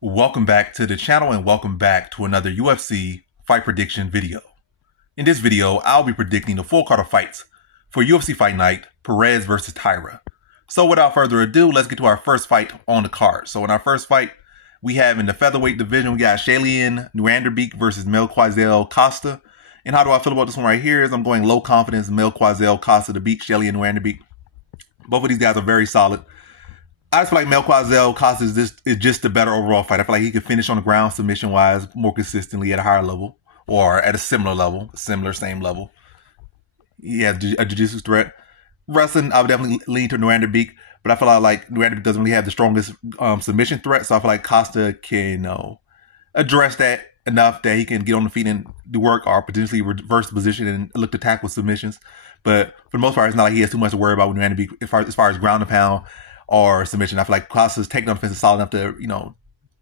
Welcome back to the channel and welcome back to another UFC fight prediction video. In this video, I'll be predicting the full card of fights for UFC Fight Night, Perez versus Taira. So without further ado, let's get to our first fight on the card. So in our first fight, we have in the featherweight division, we got Nuerdanbieke versus Costa. And how do I feel about this one right here is I'm going low confidence Costa to beat Nuerdanbieke. Both of these guys are very solid. I just feel like Costa is just a better overall fight. I feel like he can finish on the ground submission-wise more consistently at a higher level or at a similar level, same level. He has a jiu-jitsu threat. Wrestling, I would definitely lean to Nuerdanbieke, but I feel like Nuerdanbieke doesn't really have the strongest submission threat, so I feel like Costa can address that enough that he can get on the feet and do work or potentially reverse the position and look to tackle submissions. But for the most part, it's not like he has too much to worry about with Nuerdanbieke as far as ground and pound or submission. I feel like Costa's takedown defense is solid enough to,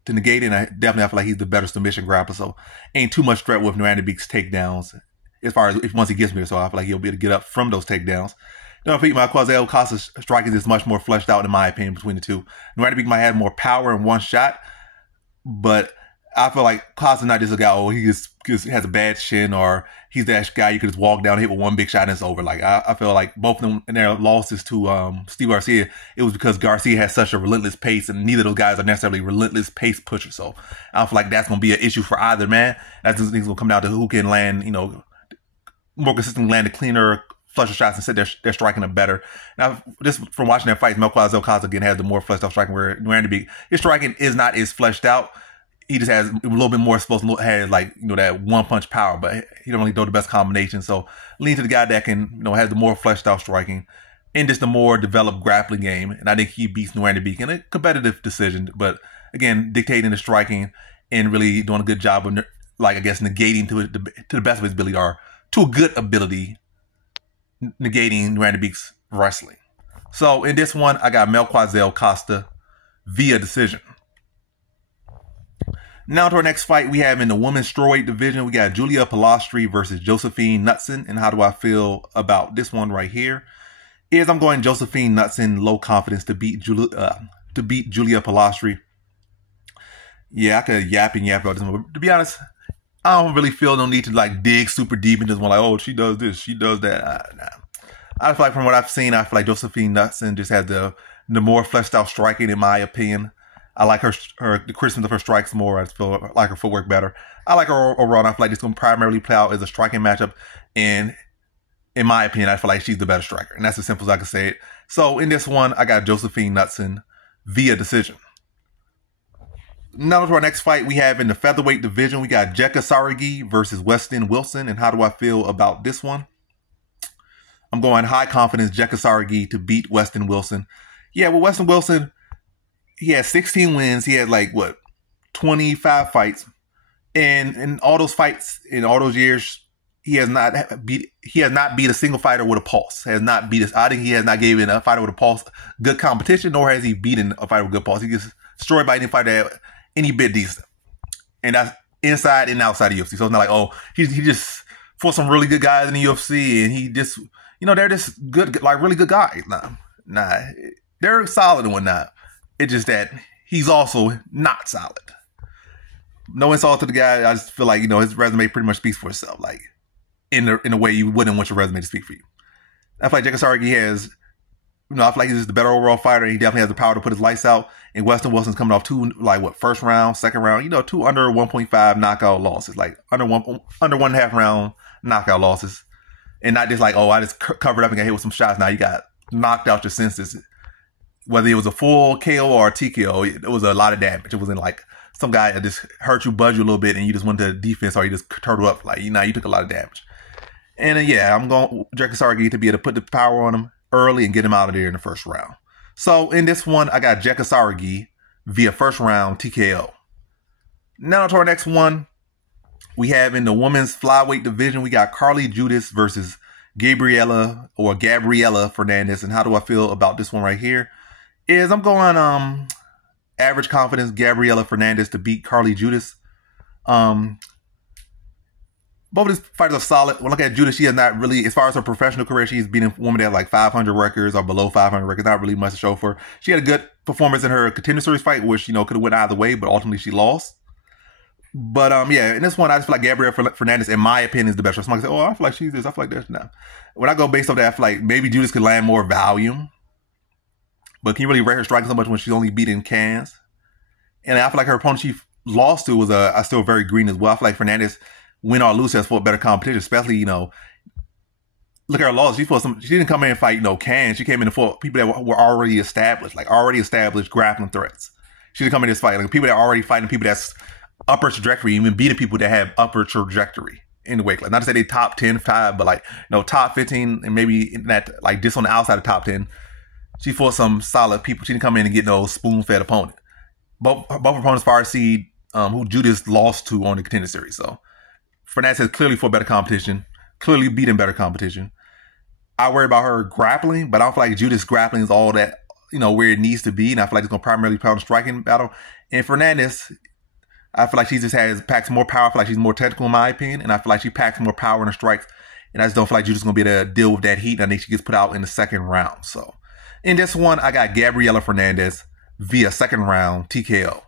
to negate it. And I feel like he's the better submission grappler. So ain't too much threat with Nuerdanbieke's takedowns as far as once he gets me. So I feel like he'll be able to get up from those takedowns. Costa's striking is much more fleshed out in my opinion between the two. Nuerdanbieke might have more power in one shot, but I feel like Costa's not just a guy, he just has a bad shin, or he's that guy you could just walk down and hit with one big shot and it's over. Like, I feel like both of them in their losses to Steve Garcia, it was because Garcia has such a relentless pace, and neither of those guys are necessarily relentless pace pushers. So I feel like that's going to be an issue for either man. That's just going to come down to who can land, more consistently land the cleaner, flusher shots and set their striking up better. Now, just from watching their fights, Costa again has the more fleshed out striking, where Nuerdanbieke, his striking is not as fleshed out. He just has a little bit more has that one punch power, but he don't really throw the best combination. So lean to the guy that can, has the more fleshed out striking and just the more developed grappling game. And I think he beats Nuerdanbieke in a competitive decision, but again, dictating the striking and really doing a good job of, negating to the best of his ability, or to a good ability, negating Nuerdanbieke's wrestling. So in this one, I got Costa via decision. Now to our next fight, we have in the women's strawweight division, we got Julia Polastri versus Josephine Knutsson. And how do I feel about this one right here? I'm going Josephine Knutsson, low confidence to beat Julia Polastri. Yeah, I could yap about this one, but to be honest, I don't really feel no need to dig super deep into this one. Like, oh, she does this, she does that. Nah. I feel like from what I've seen, I feel like Josephine Knutsson just has the more fleshed out striking, in my opinion. I like the crispness of her strikes more. I just feel like her footwork better. I like her overall, and I feel like it's going to primarily play out as a striking matchup. And in my opinion, I feel like she's the better striker. And that's as simple as I can say it. So in this one, I got Josephine Knutsson via decision. Now to our next fight, we have in the featherweight division, we got Saragih versus Weston Wilson. And how do I feel about this one? I'm going high confidence Saragih to beat Weston Wilson. Yeah, well, Weston Wilson, he had 16 wins. He had 25 fights, and in all those fights, in all those years, he has not beat a single fighter with a pulse. I think he has not given a fighter with a pulse good competition, nor has he beaten a fighter with good pulse. He gets destroyed by any fighter any bit decent, and that's inside and outside of UFC. So it's not like, oh, he just fought some really good guys in the UFC, and he just they're just good, really good guys. Nah, they're solid and whatnot. It's just that he's also not solid. No insult to the guy. I just feel like, his resume pretty much speaks for itself. Like, in a way you wouldn't want your resume to speak for you. I feel like Saragih has, I feel like he's just the better overall fighter. He definitely has the power to put his lights out. And Weston Wilson's coming off two, first round, second round, two under 1.5 knockout losses. Under 1.5 round knockout losses. And not just I just covered up and got hit with some shots. Now you got knocked out your senses. Whether it was a full KO or a TKO, it was a lot of damage. It wasn't like some guy that just hurt you, buzzed you a little bit, and you just went to defense, or you just turtle up. You took a lot of damage. And I'm going Saragih to be able to put the power on him early and get him out of there in the first round. So in this one, I got Saragih via first round TKO. Now to our next one, we have in the women's flyweight division, we got Carly Judice versus Gabriela Fernandes. And how do I feel about this one right here? I'm going average confidence Gabriela Fernandes to beat Carly Judice. both of these fighters are solid. When look at Judice, she has not really, as far as her professional career, she's beaten women that have like 500 records or below 500 records. Not really much to show for her. She had a good performance in her Contender Series fight, which, you know, could have went either way, but ultimately she lost. But yeah, in this one, I just feel like Gabrielle Fernandes, in my opinion, is the best. Somebody say, oh, I feel like she's this, I feel like this. No. When I go based off that, I feel like maybe Judice could land more volume. But can you really rate her striking so much when she's only beating cans? And I feel like her opponent she lost to was still very green as well. I feel like Fernandes, win or lose, has fought better competition, especially, you know, look at her loss. She didn't come in and fight, you know, cans. She came in to fight people that were already established, like already established grappling threats. She didn't come in this fight, like people that are already fighting people that's upper trajectory, even beating people that have upper trajectory in the weight class. Not to say they top 10, 5, but like, you know, top 15 and maybe in that, like just on the outside of top 10. She fought some solid people. She didn't come in and get no spoon-fed opponent. Both opponents far exceed who Judice lost to on the Contender Series. So Fernandes has clearly fought better competition, clearly beaten better competition. I worry about her grappling, but I don't feel like Judice grappling is all that, you know, where it needs to be. And I feel like it's going to primarily be on the striking battle. And Fernandes, I feel like she just packs more power. I feel like she's more technical in my opinion. And I feel like she packs more power in her strikes. And I just don't feel like Judice is going to be able to deal with that heat. And I think she gets put out in the second round. So in this one, I got Gabriela Fernandes via second round TKO.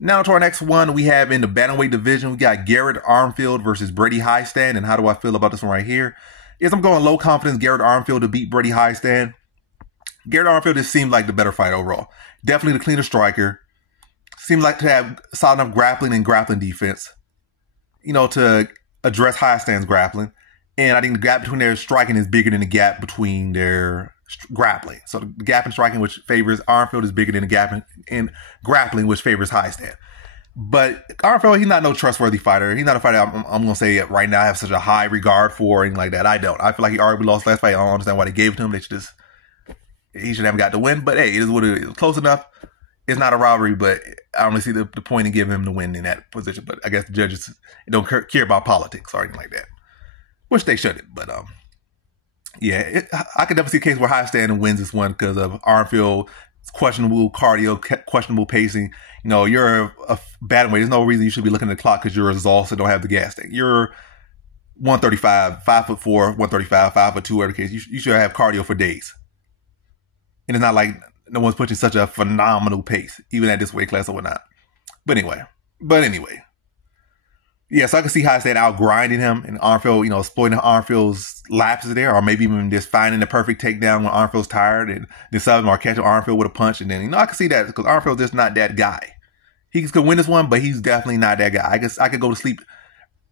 Now to our next one, we have in the bantamweight division, we got Garrett Armfield versus Brady Hiestand. And how do I feel about this one right here? I'm going low confidence Garrett Armfield to beat Brady Hiestand. Garrett Armfield just seemed like the better fighter overall. Definitely the cleaner striker. Seems like to have solid enough grappling and grappling defense, you know, to address Hiestand's grappling. And I think the gap between their striking is bigger than the gap between their grappling. So the gap in striking, which favors Armfield, is bigger than the gap in grappling, which favors Hiestand. But Armfield, he's not no trustworthy fighter. He's not a fighter I'm going to say right now I have such a high regard for or anything like that. I don't. I feel like he already lost last fight. I don't understand why they gave it to him. He should have got the win. But hey, it is what it is. Close enough. It's not a robbery, but I don't really see the point in giving him the win in that position. But I guess the judges don't care about politics or anything like that, which they shouldn't. But yeah, I could definitely see a case where Hiestand wins this one because of Armfield's questionable cardio, questionable pacing. You know, you're a bantamweight. There's no reason you should be looking at the clock because you're exhausted, don't have the gas tank. You're 135, 5'4", 135, 5'2", whatever the case. You should have cardio for days. And it's not like no one's pushing such a phenomenal pace, even at this weight class or whatnot. But anyway. Yeah, so I can see Hiestand out grinding him and Armfield, you know, exploiting Armfield's lapses there, or maybe even just finding the perfect takedown when Armfield's tired and then subbing or catching Armfield with a punch. And then, you know, I can see that because Armfield's just not that guy. He could win this one, but he's definitely not that guy. I guess I could go to sleep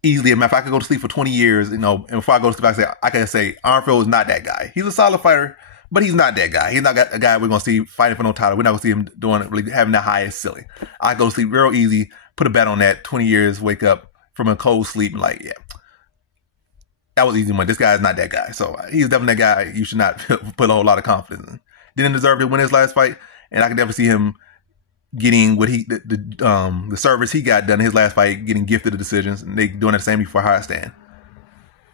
easily. If I could go to sleep for 20 years, you know, and before I go to sleep, I can say Armfield is not that guy. He's a solid fighter, but he's not that guy. He's not a guy we're going to see fighting for no title. We're not going to see him really having that highest ceiling. I go to sleep real easy, put a bet on that, 20 years, wake up from a cold sleep and like, yeah, that was easy one. This guy is not that guy. So he's definitely that guy you should not put a whole lot of confidence in. Didn't deserve to win his last fight. And I can definitely see him getting what the service he got done in his last fight, getting gifted the decisions, and they doing the same before Hiestand.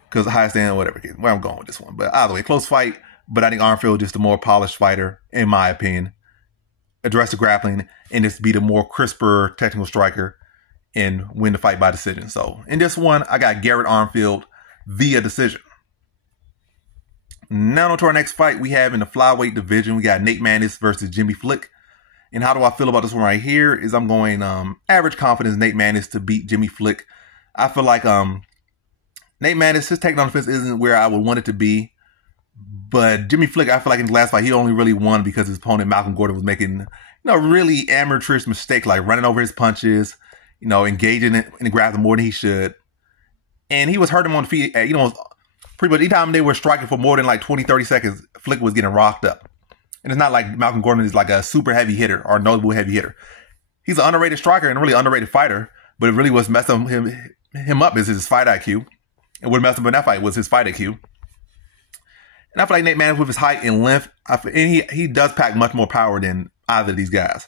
Because Hiestand, whatever, where I'm going with this one. But either way, close fight. But I think Armfield just a more polished fighter, in my opinion. Address the grappling and just be the more crisper technical striker and win the fight by decision. So in this one, I got Garrett Armfield via decision. Now on to our next fight we have in the flyweight division. We got Nate Maness versus Jimmy Flick. And how do I feel about this one right here? Is I'm going average confidence Nate Maness to beat Jimmy Flick. I feel like Nate Maness, his takedown defense isn't where I would want it to be. But Jimmy Flick, I feel like in the last fight, he only really won because his opponent, Malcolm Gordon, was making, you know, really amateurish mistakes, like running over his punches, you know, engaging in the grappling more than he should. And he was hurting him on the feet. You know, pretty much anytime they were striking for more than like 20, 30 seconds, Flick was getting rocked up. And it's not like Malcolm Gordon is like a super heavy hitter or notable heavy hitter. He's an underrated striker and a really underrated fighter, but it really was messing him up is his fight IQ. And what messed him up in that fight was his fight IQ. And I feel like Nate Maness with his height and length, and he does pack much more power than either of these guys.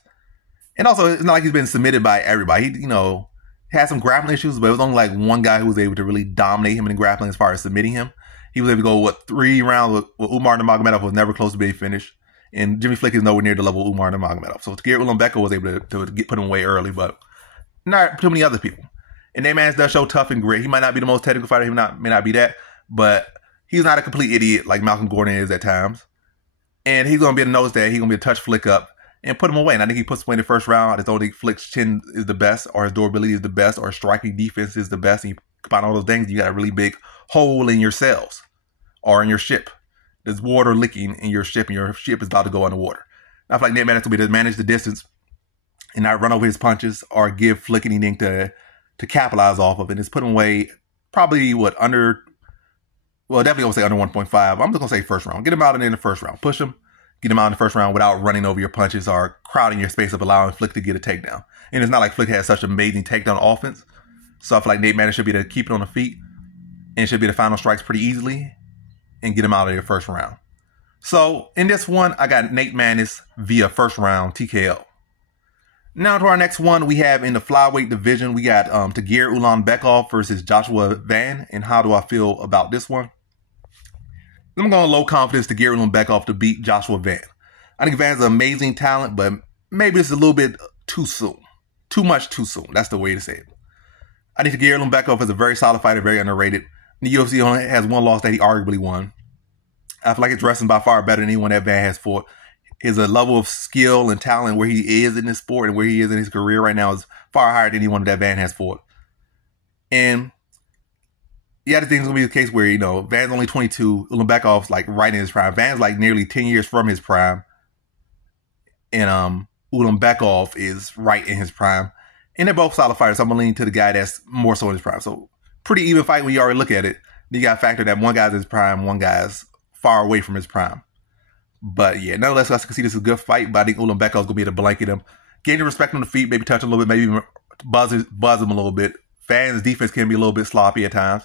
And also, it's not like he's been submitted by everybody. He, you know, had some grappling issues, but it was only like one guy who was able to really dominate him in grappling as far as submitting him. He was able to go, 3 rounds with Umar Nurmagomedov, was never close to being finished. And Jimmy Flick is nowhere near the level of Umar Nurmagomedov. So Garrett Ulanbekike was able to put him away early, but not too many other people. And Nate Maness does show tough and grit. He might not be the most technical fighter. He may not be that. But he's not a complete idiot like Malcolm Gordon is at times. And he's going to be able to notice that he's going to be a touch flick up and put him away. And I think he puts him away in the first round. His only flick's chin is the best, or his durability is the best, or his striking defense is the best. And you combine all those things, you got a really big hole in your cells or in your ship. There's water leaking in your ship, and your ship is about to go underwater. I feel like Nate Maness will be able to manage the distance and not run over his punches or give Flick anything to capitalize off of it. It's put him away probably, under, well, definitely going to say under 1.5. I'm just going to say first round. Get him out in the first round. Push him. Get him out in the first round without running over your punches or crowding your space up, allowing Flick to get a takedown. And it's not like Flick has such amazing takedown offense. So I feel like Nate Maness should be able to keep it on the feet and should be the final strikes pretty easily and get him out of the first round. So in this one, I got Nate Maness via first round TKO. Now to our next one, we have in the flyweight division, we got Tagir Ulanbekov versus Joshua Van. And how do I feel about this one? I'm going low confidence Tagir Ulanbekov to beat Joshua Van. I think Van's an amazing talent, but maybe it's a little bit too soon. Too much too soon. That's the way to say it. I think Tagir Ulanbekov is a very solid fighter, very underrated. The UFC only has one loss that he arguably won. I feel like his wrestling by far better than anyone that Van has fought. His level of skill and talent where he is in this sport and where he is in his career right now is far higher than anyone that Van has fought. And yeah, the thing's going to be the case where, Van's only 22. Ulanbekov's like right in his prime. Van's like nearly 10 years from his prime. And Ulanbekov is right in his prime. And they're both solid fighters. So I'm going to lean to the guy that's more so in his prime. So pretty even fight when you already look at it. You got to factor that one guy's in his prime, one guy's far away from his prime. But yeah, nonetheless, I can see this is a good fight. But I think Ulanbekov's going to be able to blanket him. Gain the respect on the feet, maybe touch him a little bit, maybe even buzz him a little bit. Van's defense can be a little bit sloppy at times.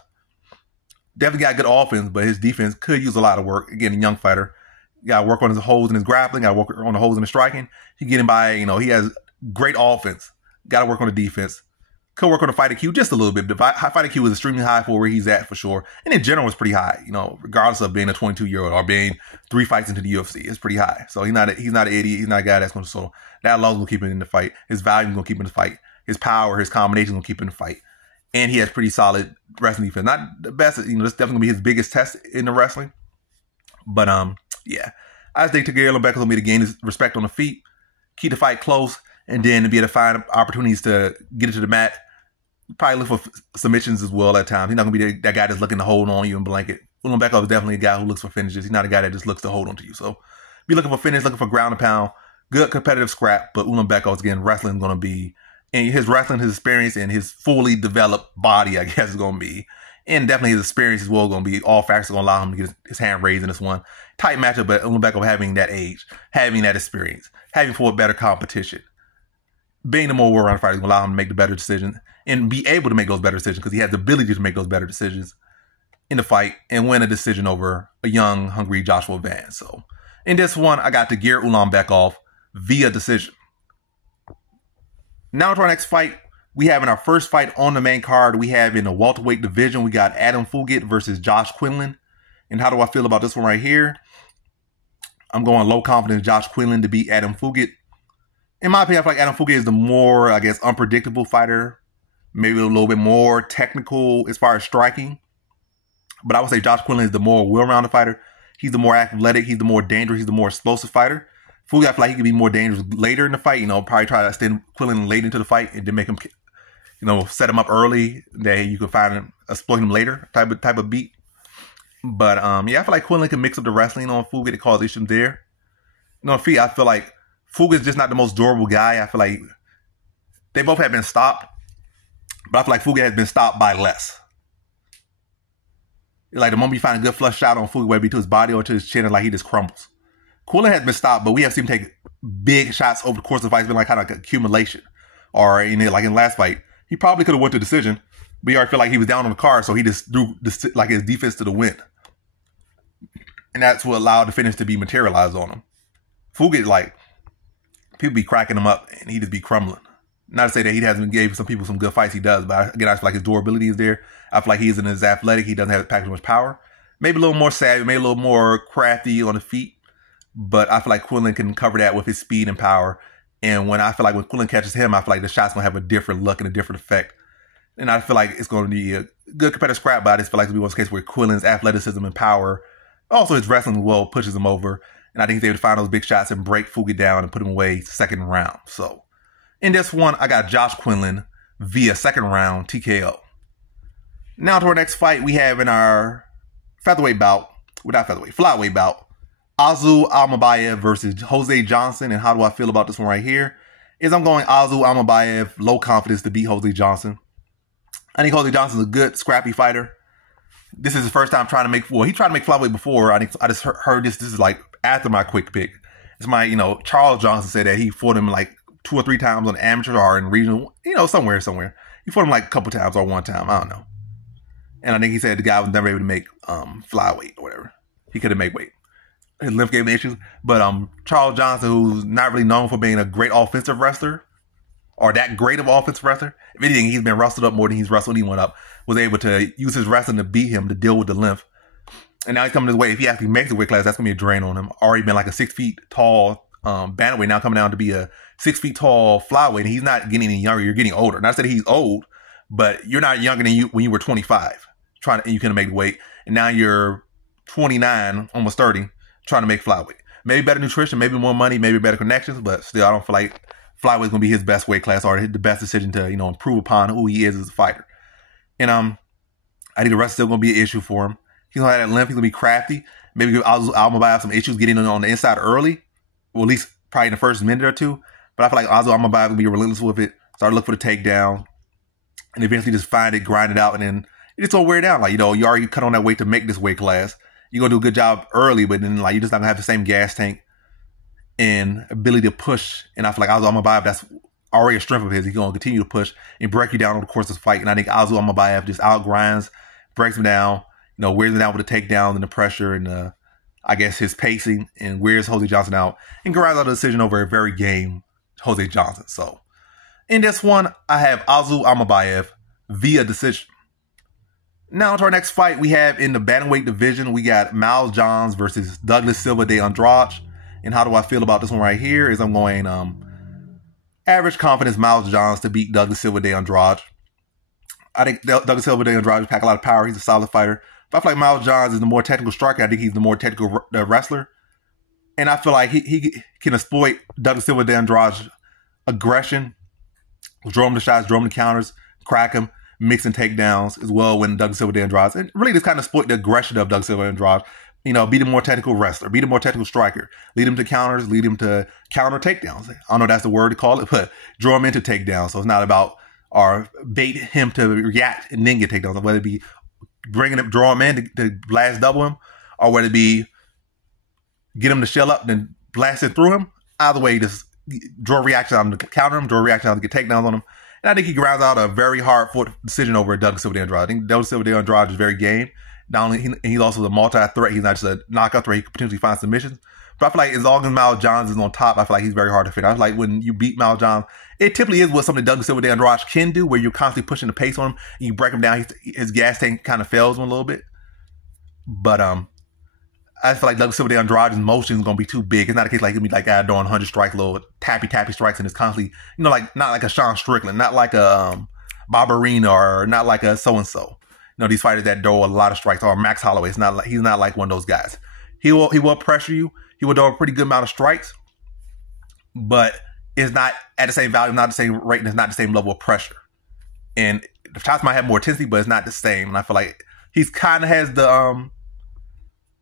Definitely got good offense, but his defense could use a lot of work. Again, a young fighter. You got to work on his holes in his grappling. Got to work on the holes in the striking. He get him by, he has great offense. Got to work on the defense. Could work on the fight IQ just a little bit. The fight IQ is extremely high for where he's at for sure. And in general, it's pretty high, regardless of being a 22-year-old or being 3 fights into the UFC. It's pretty high. So he's not an idiot. He's not a guy that's going to, so that alone will keep him in the fight. His volume is going to keep him in the fight. His power, his combination will keep him in the fight. And he has pretty solid wrestling defense. Not the best, this is definitely going to be his biggest test in the wrestling. But, yeah. I just think Tagir Ulanbekov will be to gain his respect on the feet, keep the fight close, and then to be able to find opportunities to get into the mat. Probably look for submissions as well at times. He's not going to be that guy that's looking to hold on you and blanket. Ulanbekov is definitely a guy who looks for finishes. He's not a guy that just looks to hold on to you. So be looking for finish, looking for ground and pound. Good competitive scrap, but Ulanbekov's, again, wrestling is going to be, and his wrestling, his experience, and his fully developed body, I guess, is going to be, and definitely his experience as well, going to be all factors going to allow him to get his hand raised in this one. Tight matchup, but Ulanbekov having that age, having that experience, having for a better competition. Being the more well-rounded fighter is going to allow him to make the better decision and be able to make those better decisions because he has the ability to make those better decisions in the fight and win a decision over a young, hungry Joshua Van. So in this one, I got Tagir Ulanbekov via decision. Now to our next fight. We have in our first fight on the main card, we have in the welterweight division, we got Adam Fugitt versus Josh Quinlan. And how do I feel about this one right here? I'm going low confidence Josh Quinlan to beat Adam Fugitt. In my opinion, I feel like Adam Fugitt is the more, unpredictable fighter. Maybe a little bit more technical as far as striking. But I would say Josh Quinlan is the more well-rounded fighter. He's the more athletic. He's the more dangerous. He's the more explosive fighter. Fugitt, I feel like he could be more dangerous later in the fight. Probably try to extend Quinlan late into the fight and then make him, set him up early. That you can find him, exploit him later type of beat. But, yeah, I feel like Quinlan can mix up the wrestling on Fugitt to cause issues there. Feet, I feel like Fugitt's just not the most durable guy. I feel like they both have been stopped. But I feel like Fugitt has been stopped by less. Like the moment you find a good flush shot on Fugitt, whether it be to his body or to his chin, he just crumbles. Quinlan has been stopped, but we have seen him take big shots over the course of the fight. It's been kind of accumulation. Or, in the last fight, he probably could have went to decision, but he already felt like he was down on the card, so he just threw his defense to the wind. And that's what allowed the finish to be materialized on him. Fugitt, people be cracking him up, and he just be crumbling. Not to say that he hasn't gave some people some good fights, he does, but again, I feel like his durability is there. I feel like he isn't as athletic. He doesn't have packed as much power. Maybe a little more savvy, maybe a little more crafty on the feet, but I feel like Quinlan can cover that with his speed and power. And when Quinlan catches him, I feel like the shot's going to have a different look and a different effect. And I feel like it's going to be a good competitive scrap, but I just feel like it'll be one of those cases where Quinlan's athleticism and power, also his wrestling as well, pushes him over. And I think he's able to find those big shots and break Fugitt down and put him away second round. So in this one, I got Josh Quinlan via second round TKO. Now to our next fight we have in our flyweight bout, Azu Almabaev versus Jose Johnson. And how do I feel about this one right here? I'm going Azu Almabaev, low confidence to beat Jose Johnson. I think Jose Johnson's a good, scrappy fighter. This is his first time trying to make, well, he tried to make flyweight before. I just heard this. This is like after my quick pick. It's my, Charles Johnson said that he fought him like 2 or 3 times on amateur or in regional, somewhere. He fought him like a couple times or one time. I don't know. And I think he said the guy was never able to make flyweight or whatever. He couldn't make weight. His lift gave him issues. But Charles Johnson, who's not really known for being a great offensive wrestler, or that great of offensive wrestler, if anything, he's been wrestled up more than he's wrestled anyone up, was able to use his wrestling to beat him, to deal with the length. And now he's coming his way. If he actually makes the weight class, that's going to be a drain on him. Already been like a 6 feet tall bantamweight, now coming down to be a 6 feet tall flyweight. And he's not getting any younger. You're getting older. Not that he's old, but you're not younger than you when you were 25, and you couldn't make the weight. And now you're 29, almost 30, trying to make flyweight. Maybe better nutrition, maybe more money, maybe better connections, but still, I don't feel like flyweight's going to be his best weight class or the best decision to, improve upon who he is as a fighter. And I think the rest is still going to be an issue for him. He's going to have that length. He's going to be crafty. Maybe give Almabaev some issues getting on the inside early, or at least probably in the first minute or two. But I feel like Almabaev will be relentless with it. Start to look for the takedown, and eventually just find it, grind it out, and then it's going to wear down. Like, you already cut on that weight to make this weight class. You're going to do a good job early, but then you're just not going to have the same gas tank and ability to push. And I feel like Azu Almabaev, that's already a strength of his. He's going to continue to push and break you down over the course of the fight. And I think Azu Almabaev just outgrinds, breaks him down, wears him down with the takedowns and the pressure and I guess his pacing, and wears Jose Johnson out and grinds out a decision over a very game Jose Johnson. So in this one, I have Azu Almabaev via decision. Now to our next fight we have in the bantamweight division. We got Miles Johns versus Douglas Silva de Andrade. And how do I feel about this one right here? I'm going average confidence Miles Johns to beat Douglas Silva de Andrade. I think Douglas Silva de Andrade pack a lot of power. He's a solid fighter. But I feel like Miles Johns is the more technical striker. I think he's the more technical wrestler. And I feel like he can exploit Douglas Silva de Andrade's aggression, draw him to shots, draw him to counters, crack him, mixing takedowns as well when Douglas Silva de Andrade. And really just kind of exploit the aggression of Douglas Silva de Andrade. Be the more technical wrestler, be the more technical striker, lead him to counters, lead him to counter takedowns. I don't know if that's the word to call it, but draw him into takedowns. So it's not about or bait him to react and then get takedowns, whether it be draw him in to blast double him, or whether it be get him to shell up, then blast it through him. Either way, just draw reaction on him to counter him, draw reaction on him to get takedowns on him. And I think he grounds out a very hard fought decision over Douglas Silva de Andrade. I think Douglas Silva de Andrade is very game. Not only he's also a multi-threat. He's not just a knockout threat. He could potentially find submissions. But I feel like as long as Miles Johns is on top, I feel like he's very hard to fit. I feel like when you beat Miles Johns, it typically is what something Douglas Silva de Andrade can do, where you're constantly pushing the pace on him. And you break him down. His gas tank kind of fails him a little bit. But I feel like Douglas Silva de Andrade's motion is going to be too big. It's not a case like he'll be like doing 100 strikes, little tappy strikes, and it's constantly, like not like a Sean Strickland, not like a Barbarina, or not like a so-and-so. These fighters that throw a lot of strikes, or Max Holloway. He's not like one of those guys. He will pressure you. He will throw a pretty good amount of strikes, but it's not at the same value, not the same rate, and it's not the same level of pressure. And the shots might have more intensity, but it's not the same. And I feel like he's kind of has the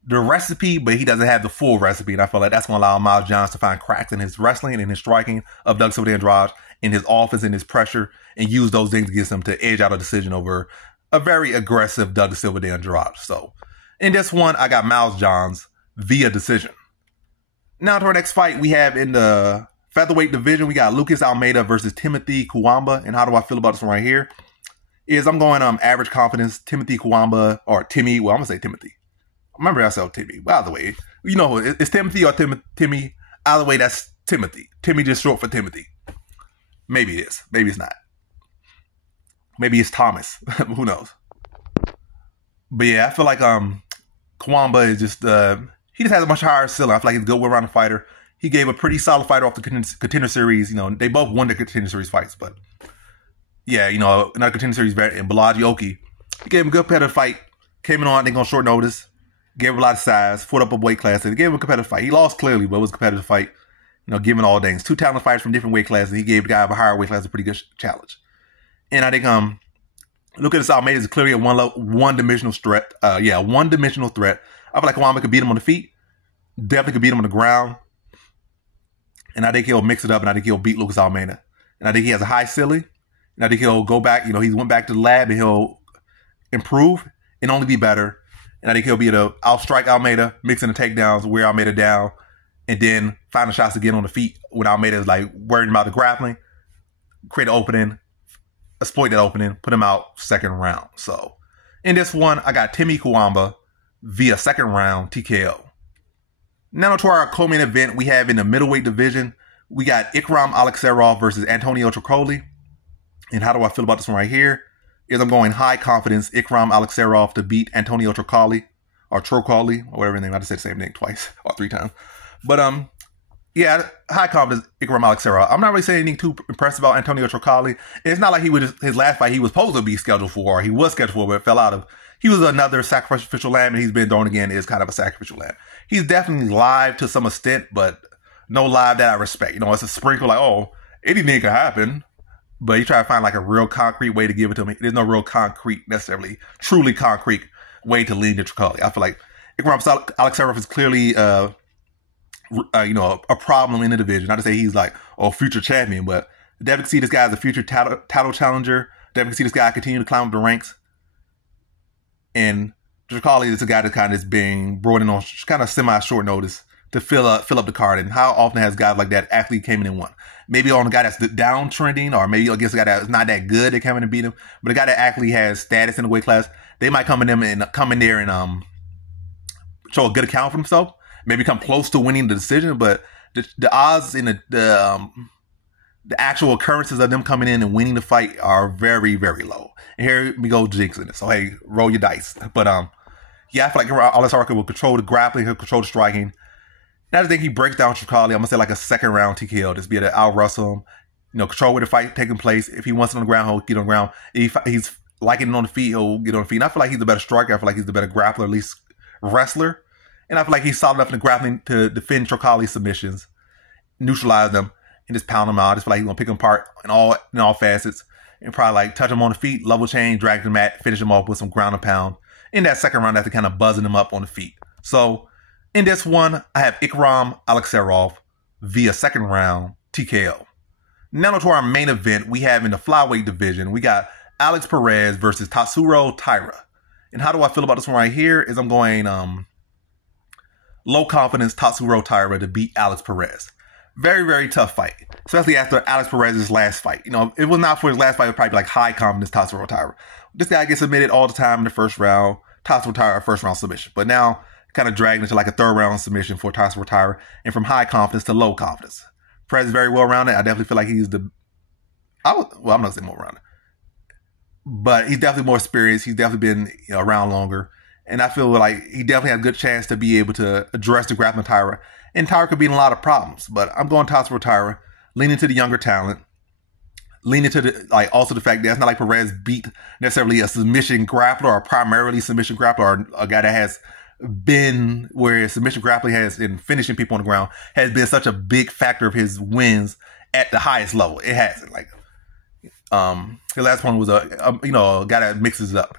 recipe, but he doesn't have the full recipe. And I feel like that's going to allow Miles Johns to find cracks in his wrestling and his striking of Douglas Silva de Andrade, in his offense and his pressure, and use those things to get him to edge out a decision over a very aggressive Douglas Silva de Andrade. So in this one, I got Miles Johns via decision. Now to our next fight we have in the featherweight division. We got Lucas Almeida versus Timothy Cuamba. And how do I feel about this one right here? I'm going average confidence Timothy Cuamba, or Timmy. Well, I'm gonna say Timothy. Remember I said Timmy. By the way, it's Timothy or Timmy. Either way, that's Timothy. Timmy just short for Timothy. Maybe it is. Maybe it's not. Maybe it's Thomas. Who knows? But yeah, I feel like Cuamba is just he just has a much higher ceiling. I feel like he's a good well-rounded fighter. He gave a pretty solid fighter off the Contender Series. They both won the Contender Series fights, but yeah, you know, another contender series vet in Balaji Oki. He gave him a good competitive fight. Came in on, I think, on short notice. Gave him a lot of size. Fought up a weight class. He gave him a competitive fight. He lost clearly, but it was a competitive fight. You know, given all things. 2 talented fighters from different weight classes. He gave the guy of a higher weight class a pretty good challenge. And I think, look at this, Almeida is clearly a one-dimensional threat. One-dimensional threat. I feel like Cuamba could beat him on the feet. Definitely could beat him on the ground. And I think he'll mix it up, and I think he'll beat Lucas Almeida. And I think he has a high ceiling. And I think he'll go back. You know, he went back to the lab, and he'll improve and only be better. And I think he'll be able to outstrike Almeida, mixing the takedowns, wear Almeida down, and then find the shots to get on the feet when Almeida is like worrying about the grappling, create an opening, exploit that opening, put him out second round. So in this one, I got Timmy Cuamba via second round TKO. Now to our co-main event, we have in the middleweight division, we got Ikram Aliskerov versus Antonio Trocoli. And how do I feel about this one right here? Is I'm going high confidence Ikram Aliskerov to beat Antonio Trocoli, or Trocoli, or whatever name. I just said the same name twice or 3 times. But yeah, high confidence Ikram Aliskerov. I'm not really saying anything too impressed about Antonio Trocoli. It's not like he was his last fight he was supposed to be scheduled for, or he was scheduled for, but fell out of. He was another sacrificial lamb, and he's been thrown again. Is kind of a sacrificial lamb. He's definitely live to some extent, but no live that I respect. You know, it's a sprinkle like, oh, anything can happen. But you try to find like a real concrete way to give it to him. There's no real concrete, necessarily, truly concrete way to lead to Trocoli. I feel like Ikram Aliskerov is clearly, you know, a problem in the division. Not to say he's like a future champion, but definitely see this guy as a future title challenger. Definitely see this guy continue to climb up the ranks. And Trocoli is a guy that kind of is being brought in on kind of semi-short notice to fill up the card. And how often has guys like that actually came in and won? Maybe on a guy that's downtrending, or maybe against a guy that's not that good, they come in and beat him. But a guy that actually has status in the weight class, they might come in there and show a good account for himself. Maybe come close to winning the decision, but the odds in the actual occurrences of them coming in and winning the fight are very, very low. And here we go jinxing it. So hey, roll your dice. But yeah, I feel like Aliskerov will control the grappling, he'll control the striking. And I think he breaks down Trocoli. I'm gonna say like a second round TKO, just be able to out wrestle him. You know, control where the fight taking place. If he wants it on the ground, he'll get on the ground. If he's liking it on the feet, he'll get on the feet. And I feel like he's a better striker. I feel like he's a better grappler, at least wrestler. And I feel like he's solid enough in the grappling to defend Trocoli's submissions, neutralize them, and just pound them out. I just feel like he's gonna pick them apart in all facets, and probably like touch him on the feet, level change, drag the mat, finish him off with some ground and pound. In that second round, after kind of buzzing him up on the feet. So in this one, I have Ikram Aliskerov via second round TKO. Now to our main event, we have in the flyweight division, we got Alex Perez versus Tatsuro Taira. And how do I feel about this one right here? Is I'm going low confidence Tatsuro Taira to beat Alex Perez. Very, very tough fight, especially after Alex Perez's last fight. You know, if it was not for his last fight, it would probably be like high confidence Tatsuro Taira. This guy gets submitted all the time in the first round. Tatsuro Taira, first round submission. But now, kind of dragged into like a third round submission for Tatsuro Taira, and from high confidence to low confidence. Perez is very well rounded. I definitely feel like he's I'm not gonna say more rounded, but he's definitely more experienced. He's definitely been around longer, and I feel like he definitely has a good chance to be able to address the grappling Taira. And Taira could be in a lot of problems, but I'm going Tatsuro Taira, leaning to the younger talent, leaning to the also the fact that it's not like Perez beat necessarily a submission grappler or primarily submission grappler, or a guy that has been where submission grappling has in finishing people on the ground has been such a big factor of his wins at the highest level. It hasn't. Like the last one was a guy that mixes up,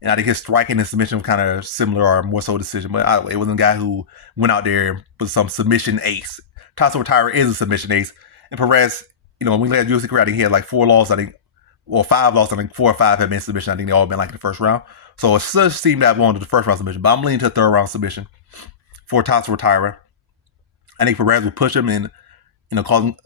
and I think his striking and submission was kind of similar or more so decision. But either way, it wasn't a guy who went out there with some submission ace. Tatsuro Taira is a submission ace, and Perez, when we look at UFC career, I think he had like 4 losses. I think, or 5 losses. I think 4 or 5 have been submission. I think they all been like in the first round. So it does seem to have gone to the first round submission, but I'm leaning to a third round submission for Tatsuro Taira. I think Perez will push him and, cause him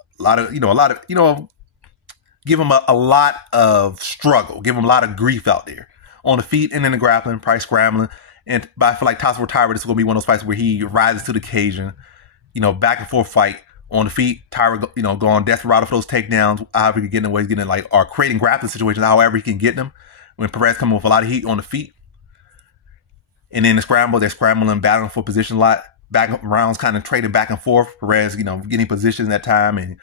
give him a lot of struggle, give him a lot of grief out there on the feet and in the grappling, probably scrambling. But I feel like Tatsuro Taira, this is going to be one of those fights where he rises to the occasion, back and forth fight on the feet. Taira, going desperado for those takedowns, however he can get in the way he's getting or creating grappling situations, however he can get them. When Perez coming with a lot of heat on the feet. And then the scramble, they're scrambling, battling for position a lot. rounds kind of traded back and forth. Perez, getting positions that time and,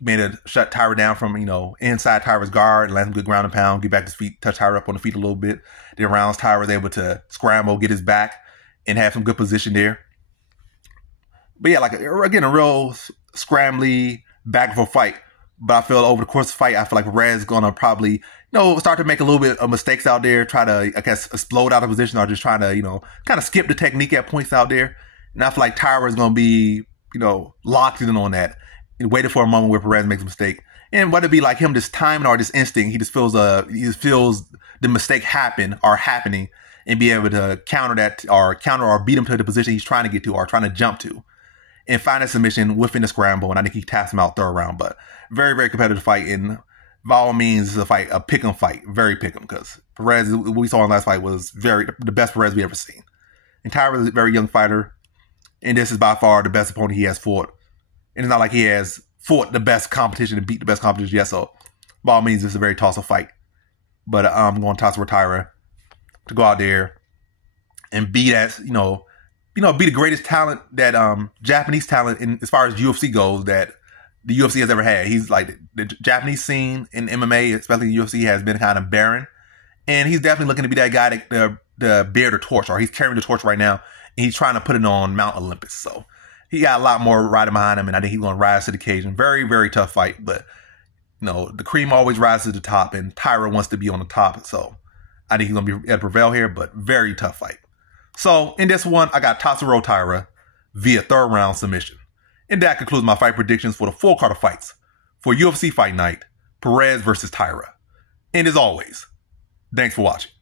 made a shut Taira down from, inside Taira's guard, land some good ground and pound, get back to his feet, touch Taira up on the feet a little bit. Then rounds, Taira was able to scramble, get his back, and have some good position there. But yeah, again, a real scrambly back and forth fight. But I feel over the course of the fight, I feel like Perez is going to probably, start to make a little bit of mistakes out there, try to, I guess, explode out of position or just trying to, kind of skip the technique at points out there. And I feel like Taira is going to be, locked in on that and waiting for a moment where Perez makes a mistake. And whether it be like him just timing or just instinct, he just feels the mistake happening and be able to counter or beat him to the position he's trying to get to or trying to jump to and find a submission within the scramble. And I think he taps him out third round. But very, very competitive fight. And by all means, it's a pick-em fight. Very pick-em, because Perez, what we saw in the last fight, was the best Perez we ever seen. And Taira is a very young fighter. And this is by far the best opponent he has fought. And it's not like he has fought the best competition and beat the best competition yet. So by all means, it's a very toss-up fight. But I'm going to toss for Taira to go out there and be that, be the greatest talent that Japanese talent in as far as UFC goes that the UFC has ever had. He's like the Japanese scene in MMA, especially in UFC, has been kind of barren, and he's definitely looking to be that guy to bear the torch, or he's carrying the torch right now, and he's trying to put it on Mount Olympus. So he got a lot more riding behind him, and I think he's going to rise to the occasion. Very, very tough fight, but the cream always rises to the top, and Taira wants to be on the top, so I think he's going to be able to prevail here, but very tough fight. So in this one, I got Tatsuro Taira via third round submission. And that concludes my fight predictions for the full card of fights for UFC Fight Night, Perez versus Taira. And as always, thanks for watching.